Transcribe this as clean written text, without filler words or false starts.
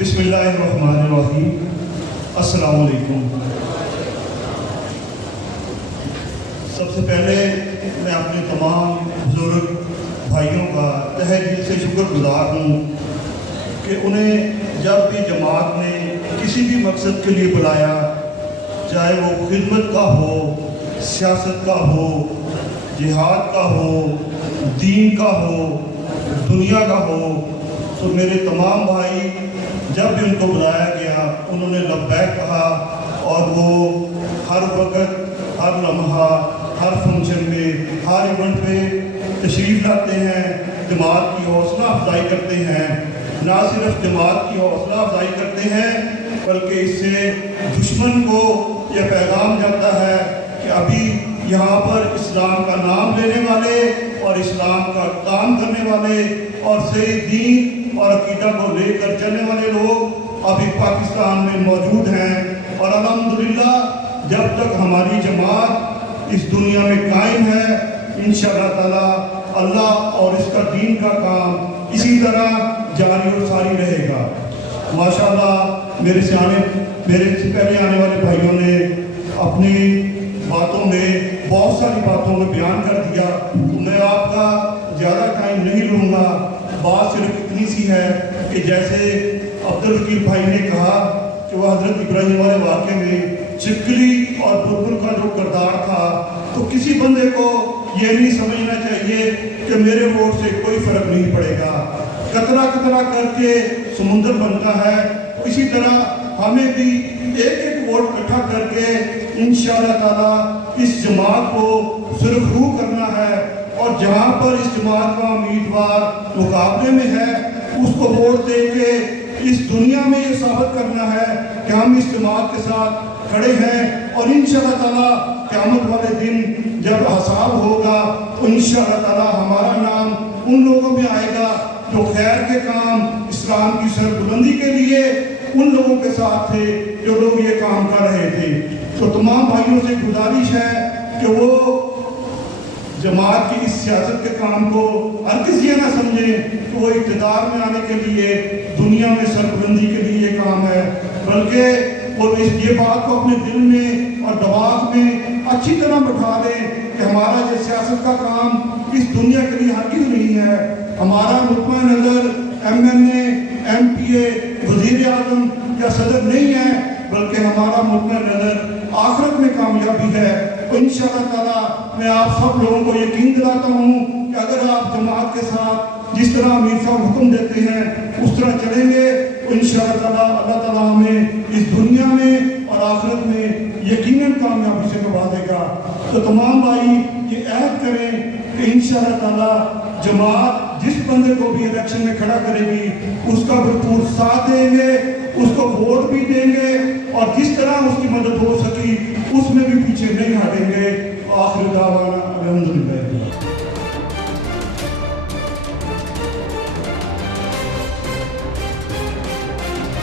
بسم اللہ الرحمن الرحیم۔ السلام علیکم۔ سب سے پہلے میں اپنے تمام بزرگ بھائیوں کا تہہ دل سے شکر گزار ہوں کہ انہیں جب بھی جماعت نے کسی بھی مقصد کے لیے بلایا، چاہے وہ خدمت کا ہو، سیاست کا ہو، جہاد کا ہو، دین کا ہو، دنیا کا ہو، تو میرے تمام بھائی جب بھی ان کو بلایا گیا انہوں نے لبیک کہا، اور وہ ہر وقت، ہر لمحہ، ہر فنکشن میں، ہر ایونٹ پہ تشریف لاتے ہیں، جماعت کی حوصلہ افزائی کرتے ہیں۔ نہ صرف جماعت کی حوصلہ افزائی کرتے ہیں بلکہ اس سے دشمن کو یہ پیغام جاتا ہے کہ ابھی یہاں پر اسلام کا نام لینے والے اور اسلام کا کام کرنے والے اور صحیح دین اور عقیدہ کو لے کر چلنے والے لوگ ابھی پاکستان میں موجود ہیں، اور الحمدللہ جب تک ہماری جماعت اس دنیا میں قائم ہے انشاءاللہ تعالی اللہ اور اس کا دین کا کام اسی طرح جاری اور ساری رہے گا۔ ماشاءاللہ میرے سے پہلے آنے والے بھائیوں نے اپنی باتوں میں بہت ساری باتوں کو بیان کر دیا، میں آپ کا زیادہ ٹائم نہیں لوں گا۔ بات صرف اتنی سی ہے کہ جیسے عبدالوکیل بھائی نے کہا کہ وہ حضرت ابراہیم والے واقعے میں چکلی اور بلبل کا جو کردار تھا، تو کسی بندے کو یہ نہیں سمجھنا چاہیے کہ میرے ووٹ سے کوئی فرق نہیں پڑے گا۔ قطرہ قطرہ کر کے سمندر بنتا ہے، اسی طرح ہمیں بھی ایک ایک ووٹ اکٹھا کر کے انشاءاللہ تعالی اس جماعت کو سرخرو کرنا ہے، اور جہاں پر اس جماعت کا امیدوار مقابلے میں ہے اس کو ووٹ دے کے اس دنیا میں یہ ثابت کرنا ہے کہ ہم اس جماعت کے ساتھ کھڑے ہیں، اور انشاءاللہ تعالی قیامت والے دن جب حساب ہوگا تو انشاءاللہ تعالی ہمارا نام ان لوگوں میں آئے گا جو خیر کے کام، اسلام کی سربلندی کے لیے ان لوگوں کے ساتھ تھے جو لوگ یہ کام کر رہے تھے۔ تو تمام بھائیوں سے گزارش ہے کہ وہ جماعت کی اس سیاست کے کام کو ہرگز یہ نہ سمجھیں کہ وہ اقتدار میں آنے کے لیے، دنیا میں سربلندی کے لیے یہ کام ہے، بلکہ وہ یہ بات کو اپنے دل میں اور دماغ میں اچھی طرح بٹھا دیں کہ ہمارا یہ سیاست کا کام اس دنیا کے لیے ہرگز نہیں ہے۔ ہمارا نقطۂ نظر MNA، MPA، وزیر اعظم یا صدر نہیں ہے، بلکہ ہمارا نقطۂ نظر آخرت میں کامیابی ہے۔ تو انشاءاللہ تعالی میں آپ سب لوگوں کو یقین دلاتا ہوں کہ اگر آپ جماعت کے ساتھ جس طرح امیر صاحب حکم دیتے ہیں اس طرح چلیں گے تو انشاءاللہ تعالی اللہ تعالی ہمیں اس دنیا میں اور آخرت میں یقیناً کامیابی سے نوازے گا۔ تو تمام بھائی یہ عہد کریں کہ انشاءاللہ تعالی جماعت جس بندے کو بھی الیکشن میں کھڑا کرے گی اس کا بھرپور ساتھ دیں گے،